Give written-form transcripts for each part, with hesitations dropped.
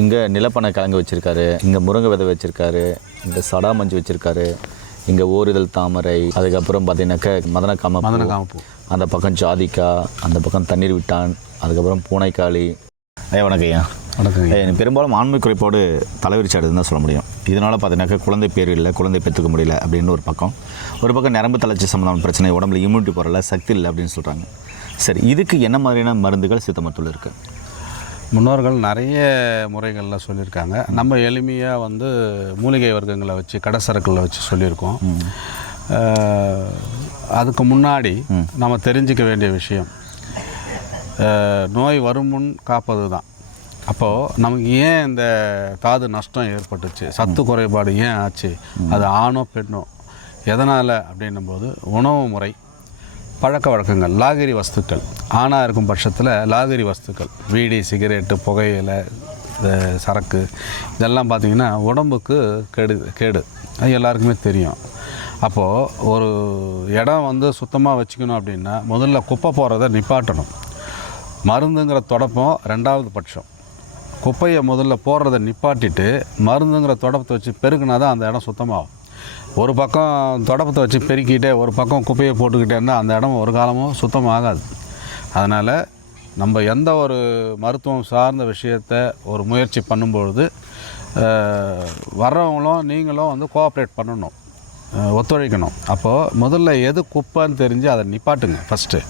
இங்கே நிலப்பனை கிழங்கு வச்சுருக்காரு, இங்கே முருங்கை விதை வச்சுருக்காரு, இங்கே சடா மஞ்சு வச்சுருக்காரு, இங்கே ஓரிதழ் தாமரை, அதுக்கப்புறம் பார்த்தீங்கன்னாக்கா மதனக்காமப்பூ, அந்த பக்கம் ஜாதிக்காய், அந்த பக்கம் தண்ணீர் விட்டான், அதுக்கப்புறம் பூனைக்காளி. ஐயா வணக்கம் ஐயா. வணக்கம். பெரும்பாலும் ஆண்மை குறைபாடு தலைவிரிச்சாடுதுன்னு தான் சொல்ல முடியும். இதனால் பார்த்தீங்கன்னாக்கா குழந்தை பேர் இல்லை, குழந்தை பெற்றுக்க முடியல அப்படின்னு ஒரு பக்கம் நரம்பு தளர்ச்சி சம்மந்தமான பிரச்சனை, உடம்புல இம்யூனிட்டி போகிறல, சக்தி இல்லை அப்படின்னு சொல்கிறாங்க. சரி, இதுக்கு என்ன மாதிரியான மருந்துகள் சித்த மருத்துவத்தில் இருக்குது? முன்னோர்கள் நிறைய முறைகளில் சொல்லியிருக்காங்க. நம்ம எளிமையாக மூலிகை வர்க்கங்களை வச்சு கடசரக்குகளை வச்சு சொல்லியிருக்கோம். அதுக்கு முன்னாடி நம்ம தெரிஞ்சிக்க வேண்டிய விஷயம், நோய் வரும் முன் காப்பது தான். அப்போது நமக்கு ஏன் இந்த தாது நஷ்டம் ஏற்பட்டுச்சு, சத்து குறைபாடு ஏன் ஆச்சு, அது ஆணோ பெண்ணோ எதனால் அப்படின்னும்போது உணவு முறை, பழக்க வழக்கங்கள், லாகிரி வஸ்துக்கள். ஆணாக இருக்கும் பட்சத்தில் லாகிரி வஸ்துக்கள், வீடி, சிகரெட்டு, புகையிலை, சரக்கு, இதெல்லாம் பார்த்திங்கன்னா உடம்புக்கு கேடு. அது எல்லாருக்குமே தெரியும். அப்போது ஒரு இடம் சுத்தமாக வச்சுக்கணும் அப்படின்னா முதல்ல குப்பை போகிறத நிப்பாட்டணும். மருந்துங்கிற தொடப்பம் ரெண்டாவது பட்சம். குப்பையை முதல்ல போடுறதை நிப்பாட்டிட்டு மருந்துங்கிற தொடப்பத்தை வச்சு பெருக்கினா தான் அந்த இடம் சுத்தமாகும். ஒரு பக்கம் தொடப்பத்தை வச்சு பெருக்கிட்டே ஒரு பக்கம் குப்பையை போட்டுக்கிட்டே இருந்தால் அந்த இடம் ஒரு காலமும் சுத்தமாகாது. அதனால் நம்ம எந்த ஒரு மருத்துவம் சார்ந்த விஷயத்தை ஒரு முயற்சி பண்ணும்பொழுது வர்றவங்களும் நீங்களும் கோஆப்ரேட் பண்ணணும், ஒத்துழைக்கணும். அப்போது முதல்ல எது குப்பைன்னு தெரிஞ்சு அதை நிப்பாட்டுங்க ஃபஸ்ட்டு.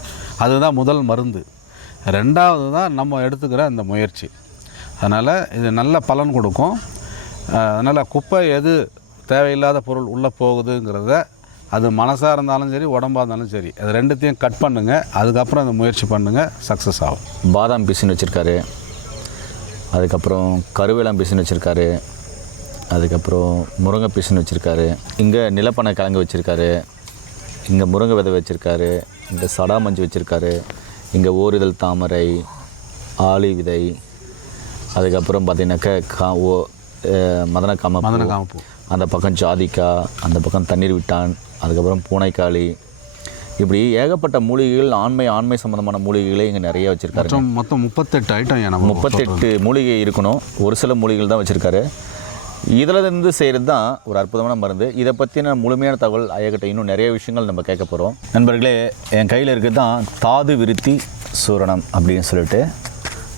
அதுதான் முதல் மருந்து. ரெண்டாவது தான் நம்ம எடுத்துக்கிற அந்த முயற்சி. அதனால் இது நல்ல பலன் கொடுக்கும். அதனால் குப்பை எது தேவையில்லாத பொருள் உள்ளே போகுதுங்கிறத, அது மனசாக இருந்தாலும் சரி, உடம்பாக இருந்தாலும் சரி, அது ரெண்டுத்தையும் கட் பண்ணுங்கள். அதுக்கப்புறம் அந்த முயற்சி பண்ணுங்கள், சக்ஸஸ் ஆகும். பாதாம் பிசின் வச்சுருக்காரு, அதுக்கப்புறம் கருவேலம் பிசின் வச்சுருக்காரு, அதுக்கப்புறம் முருங்கை பிசின் வச்சுருக்காரு, இங்கே நிலப்பனை கிழங்கு வச்சுருக்காரு, இங்கே முருங்கை விதை வச்சுருக்காரு, இங்கே சடா மஞ்சு வச்சுருக்காரு, இங்கே ஓரிதழ் தாமரை, ஆளி விதை, அதுக்கப்புறம் பார்த்தீங்கன்னாக்கா மதனக்காமப்பூ, அந்த பக்கம் ஜாதிக்காய், அந்த பக்கம் தண்ணீர் விட்டான், அதுக்கப்புறம் பூனைக்காளி, இப்படி ஏகப்பட்ட மூலிகைகள், ஆண்மை சம்மந்தமான மூலிகைகளே இங்கே நிறைய வச்சுருக்காரு. மொத்தம் 38 ஐட்டம், 38 மூலிகை இருக்கணும். ஒரு சில மூலிகைகள் தான் வச்சுருக்காரு. இதிலிருந்து செய்கிறது தான் ஒரு அற்புதமான மருந்து. இதை பற்றின முழுமையான தகவல் ஐயாக்கிட்ட இன்னும் நிறைய விஷயங்கள் நம்ம கேட்க போகிறோம். நண்பர்களே, என் கையில் இருக்கிறது தான் தாது விருத்தி சூரணம் அப்படின்னு சொல்லிட்டு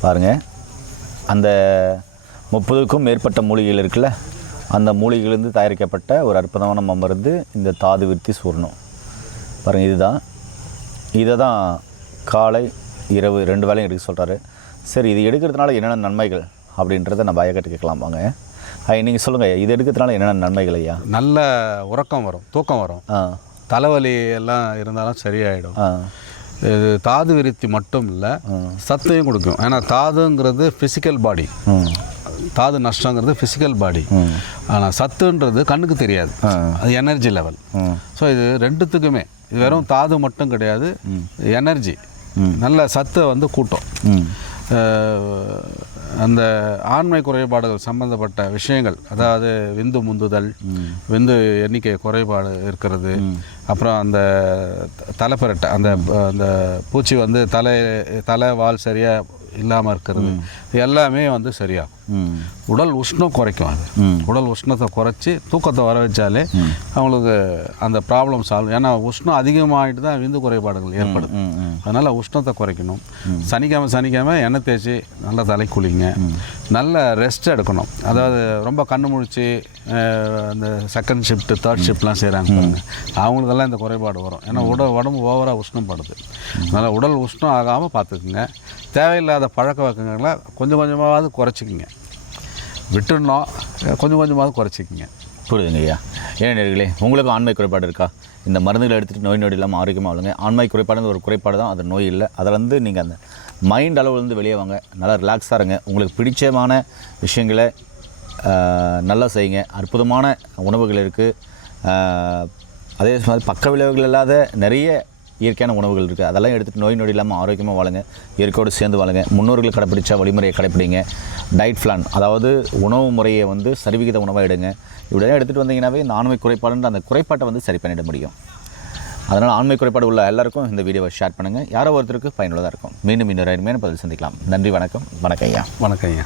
பாருங்கள். அந்த 30க்கும் மேற்பட்ட மூலிகைகள் இருக்குல்ல, அந்த மூலிகையிலேருந்து தயாரிக்கப்பட்ட ஒரு அற்புதமான மருந்து இந்த தாது விருத்தி சூரணம். பாருங்கள், இதை தான் காலை இரவு 2 வேளையும் எடுக்க சொல்கிறாரு. சரி, இது எடுக்கிறதுனால என்னென்ன நன்மைகள் அப்படின்றத நம்ம ஐயாக்கிட்ட கேட்கலாம். வாங்க நீங்கள் சொல்லுங்கள், இது எடுக்கிறதுனால என்னென்ன நன்மைகள் ஐயா? நல்ல உறக்கம் வரும், தூக்கம் வரும், தலைவலி எல்லாம் இருந்தாலும் சரியாயிடும். இது தாது விருத்தி மட்டும் இல்லை, சத்தையும் கொடுக்கும். ஏன்னா தாதுங்கிறது ஃபிசிக்கல் பாடி, தாது நஷ்டங்கிறது ஃபிசிக்கல் பாடி. ஆனால் சத்துன்றது கண்ணுக்கு தெரியாது, அது எனர்ஜி லெவல். ஸோ இது ரெண்டுத்துக்குமே, இது வெறும் தாது மட்டும் கிடையாது, எனர்ஜி, நல்ல சத்தை கூட்டும். அந்த ஆண்மை குறைபாடுகள் சம்பந்தப்பட்ட விஷயங்கள், அதாவது விந்து முந்துதல், விந்து எண்ணிக்கை குறைபாடு இருக்கிறது, அப்புறம் அந்த தலைப்பரட்டை, அந்த பூச்சி தலை வால் சரியாக இல்லாமல் இருக்கிறது, எல்லாமே சரியாகும். உடல் உஷ்ணம் குறைக்கும். அது உடல் உஷ்ணத்தை குறைச்சி தூக்கத்தை வர வச்சாலே அவங்களுக்கு அந்த ப்ராப்ளம் சால்வ். ஏன்னா உஷ்ணம் அதிகமாகிட்டு தான் விந்து குறைபாடுகள் ஏற்படுது. அதனால் உஷ்ணத்தை குறைக்கணும். சனிக்கிழமை எண்ணெய் தேய்ச்சி நல்லா தலை குளிங்க. நல்ல ரெஸ்ட் எடுக்கணும். அதாவது ரொம்ப கண்ணு முழிச்சு அந்த செகண்ட் ஷிஃப்ட்டு, தேர்ட் ஷிஃப்ட்லாம் செய்கிறாங்க பாருங்க, அவங்களுக்கெல்லாம் இந்த குறைபாடு வரும். ஏன்னா உடம்பு ஓவராக உஷ்ணப்படுது. அதனால் உடல் உஷ்ணம் ஆகாமல் பார்த்துக்குங்க. தேவையில்லாத பழக்க வழக்கங்களை கொஞ்சம் கொஞ்சமாவது குறைச்சிக்கிங்க. விட்டுடணும், கொஞ்சம் கொஞ்சமாவது குறைச்சிக்கிங்க. புரியுதுங்க ஐயா. ஏன் நேர்களே, உங்களுக்கும் ஆண்மை குறைபாடு இருக்கா? இந்த மருந்துகளை எடுத்துகிட்டு நோய் இல்லாமல் ஆரோக்கியமாக ஆளுங்க. ஆண்மை குறைபாடு ஒரு குறைபாடு தான், அது நோய் இல்லை. அதில் நீங்கள் அந்த மைண்ட் அளவுலேருந்து வெளியே வாங்க, நல்லா ரிலாக்ஸாக இருங்க. உங்களுக்கு பிடிச்சமான விஷயங்களை நல்லா செய்யுங்க. அற்புதமான உணவுகள் இருக்குது. அதே மாதிரி பக்க விளைவுகள் இல்லாத நிறைய இயற்கையான உணவுகள் இருக்குது. அதெல்லாம் எடுத்துகிட்டு நோய் இல்லாமல் ஆரோக்கியமாக வாழுங்க. இயற்கையோடு சேர்ந்து வாழுங்க. முன்னோர்கள் கடைப்பிடிச்ச வழிமுறையை கடைப்பிடிங்க. டயட் பிளான், அதாவது உணவு முறையை சரிவிகித உணவாக எடுங்க. இப்படிதான் எடுத்துகிட்டு வந்தீங்கன்னாவே இந்த ஆண்மை குறைபாடுன்ற அந்த குறைபாட்டை சரி பண்ணிட முடியும். அதனால் ஆண்மை குறைபாடு உள்ள எல்லாருக்கும் இந்த வீடியோவை ஷேர் பண்ணுங்கள். யாரோ ஒருத்தருக்கு பயனுள்ளதாக இருக்கும். மீண்டும் இன்னொரு அருமையான பதில் சந்திக்கலாம். நன்றி, வணக்கம். வணக்கம் ஐயா. வணக்கம் ஐயா.